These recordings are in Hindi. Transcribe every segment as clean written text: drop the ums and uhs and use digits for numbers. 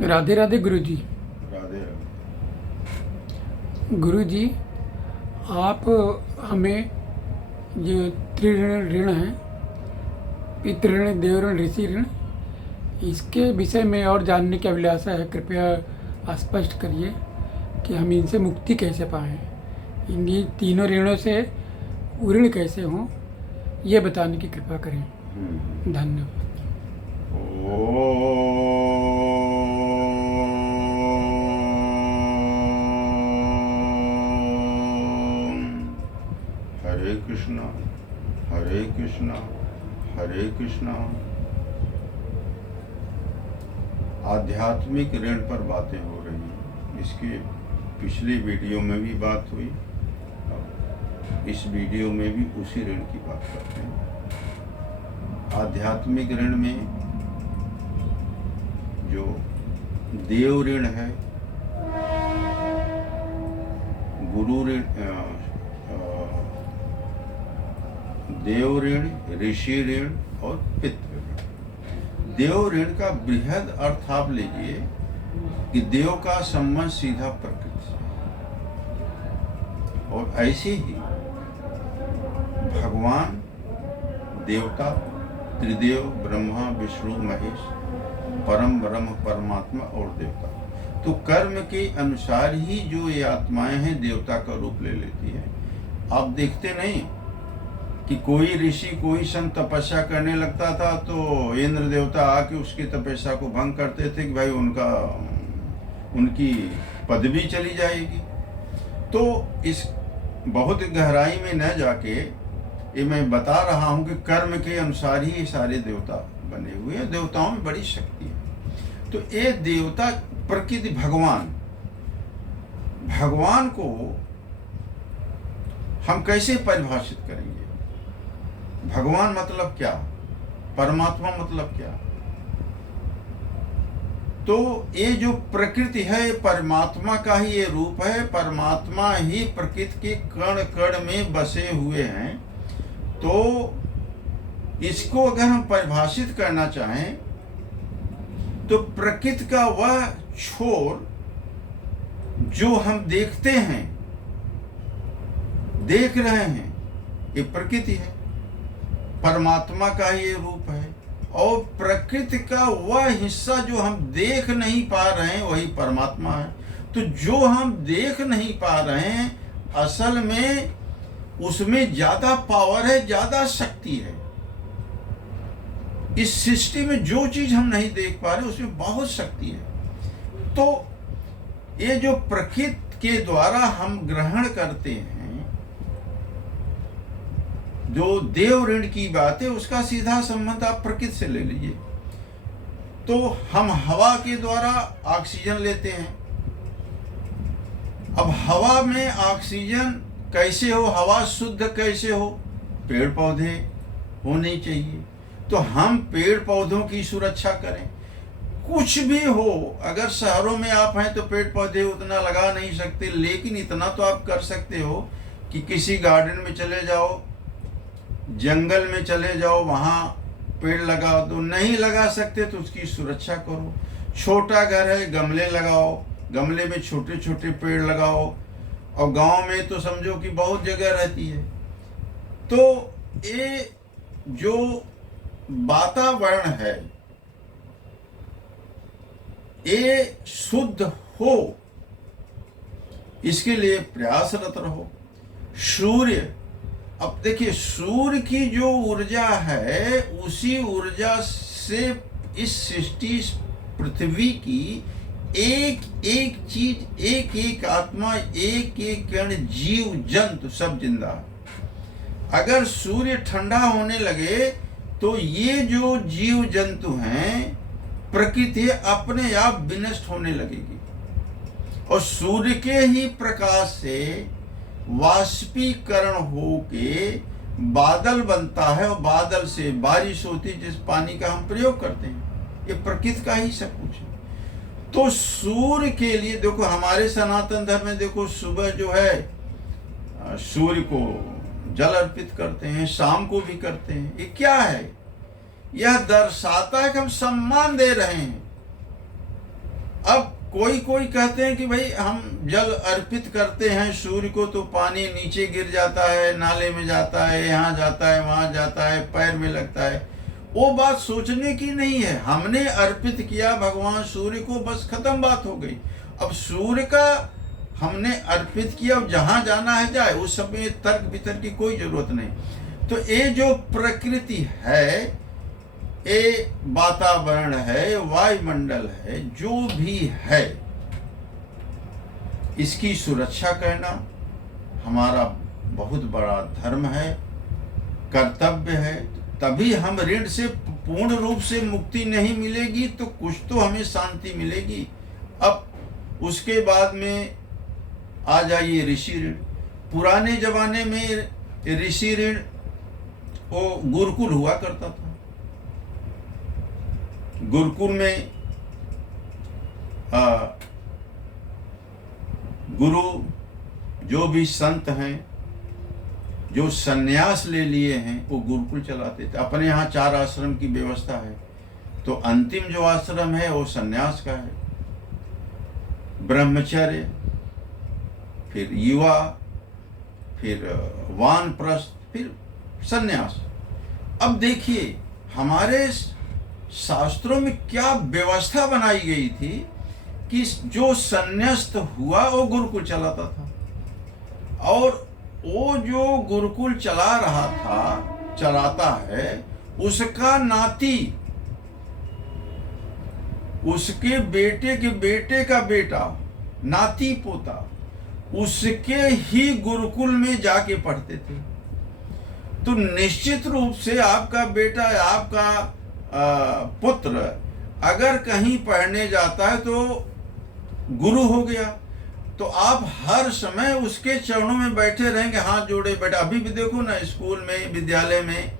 राधे राधे गुरु जी। राधे गुरु जी, आप हमें जो त्रिऋण ऋण है, पितृ ऋण, देव ऋण, ऋषि ऋण, इसके विषय में और जानने की अभिलाषा है। कृपया स्पष्ट करिए कि हम इनसे मुक्ति कैसे पाएँ, इन्हीं तीनों ऋणों से ऋण कैसे हों, ये बताने की कृपा करें। धन्यवाद। हरे कृष्णा हरे कृष्णा हरे कृष्णा। आध्यात्मिक ऋण पर बातें हो रही हैं। इसके पिछले वीडियो में भी बात हुई, इस वीडियो में भी उसी ऋण की बात करते हैं। आध्यात्मिक ऋण में जो देव ऋण है, गुरु ऋण, देव ऋण, ऋषि ऋण और पितृ ऋण। देव ऋण का बृहद अर्थ आप लीजिए कि देव का संबंध सीधा प्रकृति से, और ऐसे ही भगवान, देवता, त्रिदेव, ब्रह्मा, विष्णु, महेश, परम ब्रह्म, परमात्मा और देवता। तो कर्म के अनुसार ही जो ये आत्माएं हैं देवता का रूप ले लेती है। आप देखते नहीं कि कोई ऋषि, कोई संत तपस्या करने लगता था तो इंद्र देवता आके उसकी तपस्या को भंग करते थे कि भाई उनकी पदवी चली जाएगी। तो इस बहुत गहराई में न जाके ये मैं बता रहा हूँ कि कर्म के अनुसार ही ये सारे देवता बने हुए हैं। देवताओं में बड़ी शक्ति है। तो ये देवता, प्रकृति, भगवान को हम कैसे परिभाषित करेंगे? भगवान मतलब क्या, परमात्मा मतलब क्या? तो ये जो प्रकृति है परमात्मा का ही ये रूप है। परमात्मा ही प्रकृति के कण कण में बसे हुए हैं। तो इसको अगर हम परिभाषित करना चाहें तो प्रकृति का वह छोर जो हम देखते हैं, देख रहे हैं, ये प्रकृति है, परमात्मा का ये रूप है। और प्रकृति का वह हिस्सा जो हम देख नहीं पा रहे हैं वही परमात्मा है। तो जो हम देख नहीं पा रहे हैं असल में उसमें ज्यादा पावर है, ज्यादा शक्ति है। इस सृष्टि में जो चीज हम नहीं देख पा रहे उसमें बहुत शक्ति है। तो ये जो प्रकृति के द्वारा हम ग्रहण करते हैं, जो देव ऋण की बात है उसका सीधा संबंध आप प्रकृति से ले लीजिए। तो हम हवा के द्वारा ऑक्सीजन लेते हैं। अब हवा में ऑक्सीजन कैसे हो, हवा शुद्ध कैसे हो? पेड़ पौधे होने चाहिए। तो हम पेड़ पौधों की सुरक्षा करें। कुछ भी हो, अगर शहरों में आप हैं तो पेड़ पौधे उतना लगा नहीं सकते, लेकिन इतना तो आप कर सकते हो कि किसी गार्डन में चले जाओ, जंगल में चले जाओ, वहाँ पेड़ लगाओ। तो नहीं लगा सकते तो उसकी सुरक्षा करो। छोटा घर है, गमले लगाओ, गमले में छोटे छोटे पेड़ लगाओ। और गांव में तो समझो कि बहुत जगह रहती है। तो ये जो वातावरण है ये शुद्ध हो, इसके लिए प्रयासरत रहो। सूर्य, अब देखिए सूर्य की जो ऊर्जा है उसी ऊर्जा से इस सृष्टि, पृथ्वी की एक एक चीज, एक एक आत्मा, एक एक कण, जीव जंतु सब जिंदा है। अगर सूर्य ठंडा होने लगे तो ये जो जीव जंतु हैं, प्रकृति अपने आप विनष्ट होने लगेगी। और सूर्य के ही प्रकाश से वाष्पीकरण होके बादल बनता है और बादल से बारिश होती है, जिस पानी का हम प्रयोग करते हैं। ये प्रकृति का ही सब कुछ है। तो सूर्य के लिए देखो, हमारे सनातन धर्म में देखो, सुबह जो है सूर्य को जल अर्पित करते हैं, शाम को भी करते हैं। ये क्या है? यह दर्शाता है कि हम सम्मान दे रहे हैं। अब कोई कोई कहते हैं कि भाई हम जल अर्पित करते हैं सूर्य को तो पानी नीचे गिर जाता है, नाले में जाता है, यहाँ जाता है, वहाँ जाता है, पैर में लगता है। वो बात सोचने की नहीं है। हमने अर्पित किया भगवान सूर्य को, बस खत्म बात हो गई। अब सूर्य का हमने अर्पित किया, अब जहाँ जाना है जाए, उस समय तर्क वितर्क की कोई जरूरत नहीं। तो ये जो प्रकृति है, ये वातावरण है, वायुमंडल है, जो भी है, इसकी सुरक्षा करना हमारा बहुत बड़ा धर्म है, कर्तव्य है। तभी हम ऋण से पूर्ण रूप से मुक्ति नहीं मिलेगी तो कुछ तो हमें शांति मिलेगी। अब उसके बाद में आ जाइए ऋषि ऋण। पुराने जमाने में ऋषि ऋण वो गुरुकुल हुआ करता था। गुरुकुल में गुरु जो भी संत हैं, जो सन्यास ले लिए हैं, वो गुरुकुल चलाते थे। अपने यहाँ 4 आश्रम की व्यवस्था है, तो अंतिम जो आश्रम है वो सन्यास का है। ब्रह्मचर्य, फिर युवा, फिर वानप्रस्थ, फिर सन्यास। अब देखिए हमारे शास्त्रों में क्या व्यवस्था बनाई गई थी कि जो सन्यास्त हुआ वो गुरुकुल चलाता था, और वो जो गुरुकुल चलाता है, उसका नाती, उसके बेटे के बेटे का बेटा, नाती पोता, उसके ही गुरुकुल में जाके पढ़ते थे। तो निश्चित रूप से आपका बेटा, आपका पुत्र अगर कहीं पढ़ने जाता है तो गुरु हो गया, तो आप हर समय उसके चरणों में बैठे रहेंगे, हाथ जोड़े बैठे। अभी भी देखो ना, स्कूल में, विद्यालय में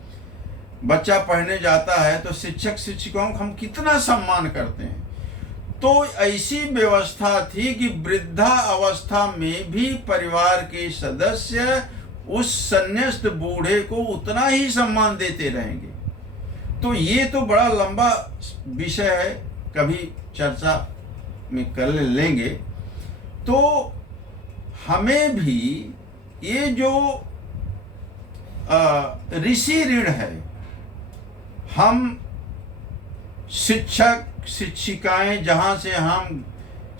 बच्चा पढ़ने जाता है तो शिक्षक शिक्षिकाओं का हम कितना सम्मान करते हैं। तो ऐसी व्यवस्था थी कि वृद्धा अवस्था में भी परिवार के सदस्य उस सन्यास्त बूढ़े को उतना ही सम्मान देते रहेंगे। तो ये तो बड़ा लंबा विषय है, कभी चर्चा में कर लेंगे। तो हमें भी ये जो ऋषि ऋण है, हम शिक्षक शिक्षिकाएं जहाँ से हम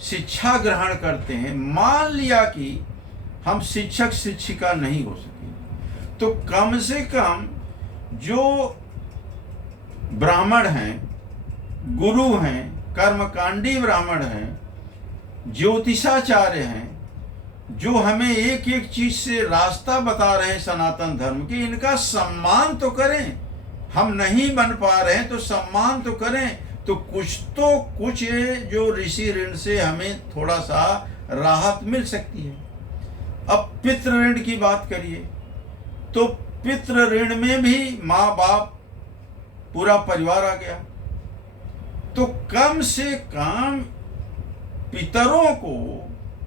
शिक्षा ग्रहण करते हैं, मान लिया कि हम शिक्षक शिक्षिका नहीं हो सके, तो कम से कम जो ब्राह्मण हैं, गुरु हैं, कर्मकांडी ब्राह्मण हैं, ज्योतिषाचार्य हैं, जो हमें एक एक चीज से रास्ता बता रहे हैं सनातन धर्म के, इनका सम्मान तो करें। हम नहीं बन पा रहे हैं तो सम्मान तो करें। तो कुछ ये जो ऋषि ऋण से हमें थोड़ा सा राहत मिल सकती है। अब पितृ ऋण की बात करिए, तो पितृ ऋण में भी माँ बाप, पूरा परिवार आ गया। तो कम से कम पितरों को,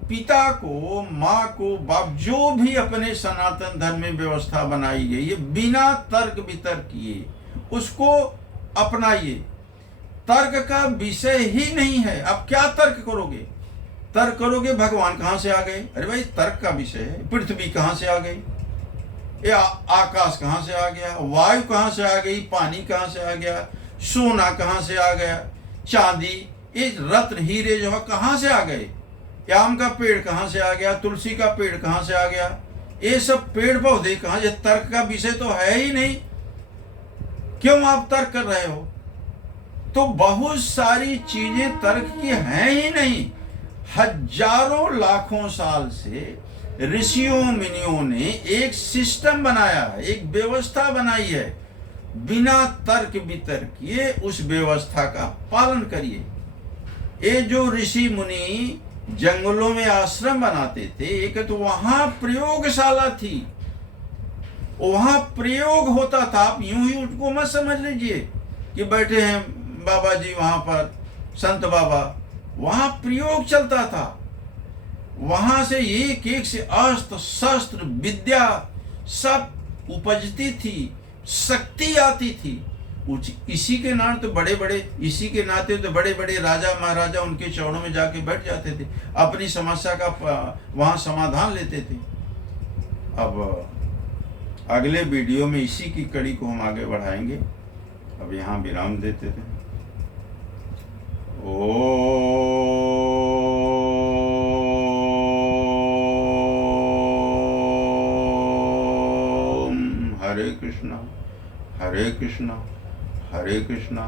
पिता को, माँ को, बाप, जो भी अपने सनातन धर्म में व्यवस्था बनाई गई है, बिना तर्क वितर्क किए उसको अपनाइए। तर्क का विषय ही नहीं है। अब क्या तर्क करोगे? तर्क करोगे भगवान कहाँ से आ गए? अरे भाई तर्क का विषय है। पृथ्वी कहाँ से आ गई? ये आकाश कहाँ से आ गया? वायु कहाँ से आ गई? पानी कहाँ से आ गया? सोना कहाँ से आ गया? चांदी, ये रत्न हीरे जो है कहाँ से आ गए? आम का पेड़ कहाँ से आ गया? तुलसी का पेड़ कहाँ से आ गया? ये सब पेड़ पौधे कहाँ? ये तर्क का विषय तो है ही नहीं। क्यों आप तर्क कर रहे हो? तो बहुत सारी चीजें तर्क की हैं ही नहीं। हजारों लाखों साल से ऋषियों मुनियों ने एक सिस्टम बनाया है, एक व्यवस्था बनाई है। बिना तर्क वितर्क किए उस व्यवस्था का पालन करिए। ये जो ऋषि मुनि जंगलों में आश्रम बनाते थे, एक तो वहां प्रयोगशाला थी, वहां प्रयोग होता था। आप यूं ही उसको मत समझ लीजिए कि बैठे हैं बाबा जी वहां पर, संत बाबा। वहां प्रयोग चलता था। वहां से एक एक से अस्त्र शस्त्र विद्या सब उपजती थी, शक्ति आती थी। इसी के नाम तो बड़े बड़े, इसी के नाते तो बड़े बड़े राजा महाराजा उनके चरणों में जाके बैठ जाते थे, अपनी समस्या का वहाँ समाधान लेते थे। अब अगले वीडियो में इसी की कड़ी को हम आगे बढ़ाएंगे। अब यहाँ विराम देते थे। ओम हरे कृष्णा हरे कृष्णा हरे कृष्णा